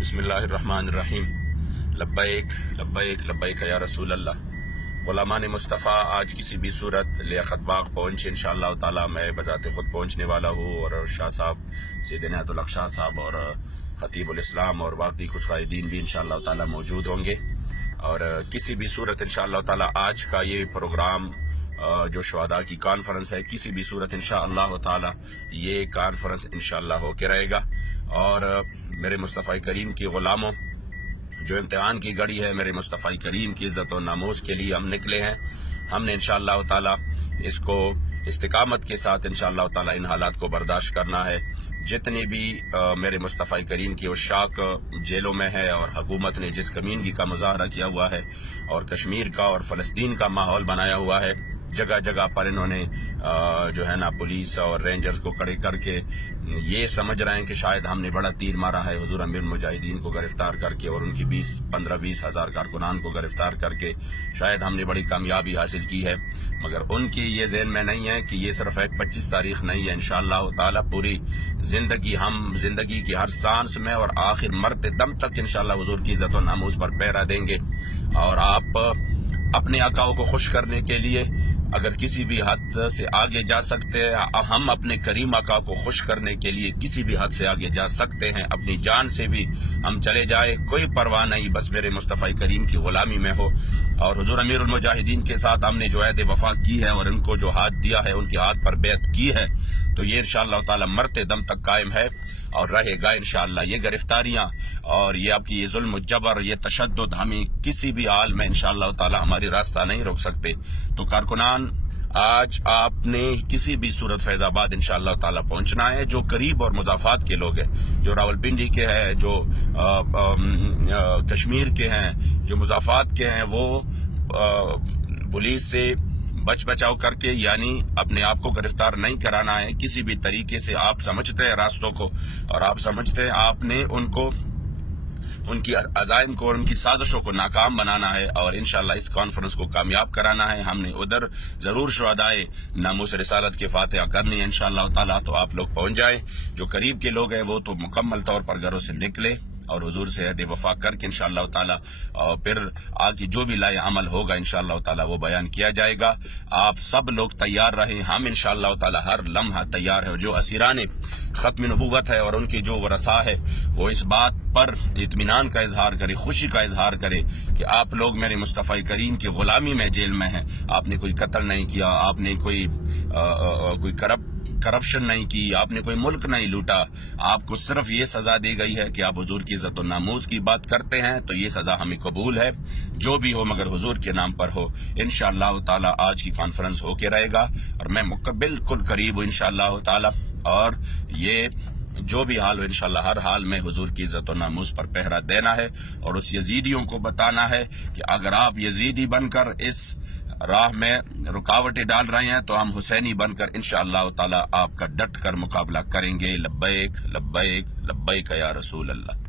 بسم اللہ الرحمن الرحیم۔ لبیک لبیک لبیک یا رسول اللہ۔ غلامان مصطفیٰ آج کسی بھی صورت لیاقت باغ پہنچے انشاءاللہ تعالی، میں بذات خود پہنچنے والا ہوں، اور شاہ صاحب سید عنایت الحق شاہ صاحب اور خطیب الاسلام اور باقی کچھ قائدین بھی انشاءاللہ تعالی موجود ہوں گے، اور کسی بھی صورت انشاءاللہ تعالی آج کا یہ پروگرام جو شہداء کی کانفرنس ہے، کسی بھی صورت انشاءاللہ تعالی یہ کانفرنس انشاءاللہ ہو کے رہے گا۔ اور میرے مصطفی کریم کی غلاموں، جو امتحان کی گھڑی ہے، میرے مصطفی کریم کی عزت و ناموس کے لیے ہم نکلے ہیں۔ ہم نے انشاءاللہ تعالی اس کو استقامت کے ساتھ انشاءاللہ تعالی ان حالات کو برداشت کرنا ہے۔ جتنے بھی میرے مصطفی کریم کی عشاق جیلوں میں ہے، اور حکومت نے جس کمینگی کا مظاہرہ کیا ہوا ہے اور کشمیر کا اور فلسطین کا ماحول بنایا ہوا ہے، جگہ جگہ پر انہوں نے جو ہے نا پولیس اور رینجرز کو کھڑے کر کے یہ سمجھ رہے ہیں کہ شاید ہم نے بڑا تیر مارا ہے حضور امیر المجاہدین کو گرفتار کر کے، اور ان کی 15-20 ہزار کارکنان کو گرفتار کر کے شاید ہم نے بڑی کامیابی حاصل کی ہے، مگر ان کی یہ ذہن میں نہیں ہے کہ یہ صرف ایک 25 تاریخ نہیں ہے، انشاءاللہ تعالی پوری زندگی ہم زندگی کی ہر سانس میں اور آخر مرتے دم تک انشاءاللہ حضور کی عزت و ناموس پر پہرا دیں گے۔ اور آپ اپنے آقاؤں کو خوش کرنے کے لیے اگر کسی بھی حد سے آگے جا سکتے ہیں، ہم اپنے کریم آقا کو خوش کرنے کے لیے کسی بھی حد سے آگے جا سکتے ہیں، اپنی جان سے بھی ہم چلے جائیں، کوئی پرواہ نہیں، بس میرے مصطفی کریم کی غلامی میں ہو۔ اور حضور امیر المجاہدین کے ساتھ ہم نے جو عہد وفا کی ہے اور ان کو جو ہاتھ دیا ہے، ان کے ہاتھ پر بیعت کی ہے، تو یہ انشاءاللہ تعالی مرتے دم تک قائم ہے اور رہے گا انشاءاللہ۔ یہ گرفتاریاں اور یہ آپ کی یہ ظلم و جبر، یہ تشدد ہمیں کسی بھی حال میں انشاءاللہ تعالی ہماری راستہ نہیں روک سکتے۔ تو کارکنان، آج آپ نے کسی بھی صورت فیض آباد انشاءاللہ تعالی پہنچنا ہے۔ جو قریب اور مضافات کے لوگ ہیں، جو راولپنڈی کے ہیں، جو کشمیر کے ہیں، جو مضافات کے ہیں، وہ پولیس سے بچاؤ کر کے، یعنی اپنے آپ کو گرفتار نہیں کرانا ہے کسی بھی طریقے سے۔ آپ سمجھتے ہیں راستوں کو، اور آپ سمجھتے ہیں آپ نے ان کی عزائم کو اور ان کی سازشوں کو ناکام بنانا ہے، اور انشاءاللہ اس کانفرنس کو کامیاب کرانا ہے۔ ہم نے ادھر ضرور شہدائے ناموس رسالت کے فاتحہ کرنی ہے انشاءاللہ تعالی، تو آپ لوگ پہنچ جائیں۔ جو قریب کے لوگ ہیں وہ تو مکمل طور پر گھروں سے نکلے اور حضور سے عہد وفا کر کے انشاءاللہ تعالی، اور پھر آگے جو بھی لائے عمل ہوگا انشاءاللہ تعالی وہ بیان کیا جائے گا۔ آپ سب لوگ تیار رہیں، ہم انشاءاللہ تعالی ہر لمحہ تیار ہے۔ جو اسیران ختم نبوت ہے اور ان کی جو ورثاء ہے، وہ اس بات پر اطمینان کا اظہار کرے، خوشی کا اظہار کرے کہ آپ لوگ میرے مصطفی کریم کی غلامی میں جیل میں ہیں۔ آپ نے کوئی قتل نہیں کیا، آپ نے کوئی کرپشن نہیں کی، آپ نے کوئی ملک نہیں لوٹا، آپ کو صرف یہ سزا دی گئی ہے کہ آپ حضور کی عزت و ناموس کی بات کرتے ہیں، تو یہ سزا ہمیں قبول ہے، جو بھی ہو مگر حضور کے نام پر ہو۔ انشاءاللہ تعالی آج کی کانفرنس ہو کے رہے گا، اور میں بالکل قریب ہوں انشاءاللہ تعالی، اور یہ جو بھی حال ہو انشاءاللہ ہر حال میں حضور کی عزت و ناموس پر پہرا دینا ہے، اور اس یزیدیوں کو بتانا ہے کہ اگر آپ یزیدی بن کر اس راہ میں رکاوٹیں ڈال رہے ہیں، تو ہم حسینی بن کر انشاءاللہ تعالی آپ کا ڈٹ کر مقابلہ کریں گے۔ لبیک لبیک لبیک یا رسول اللہ۔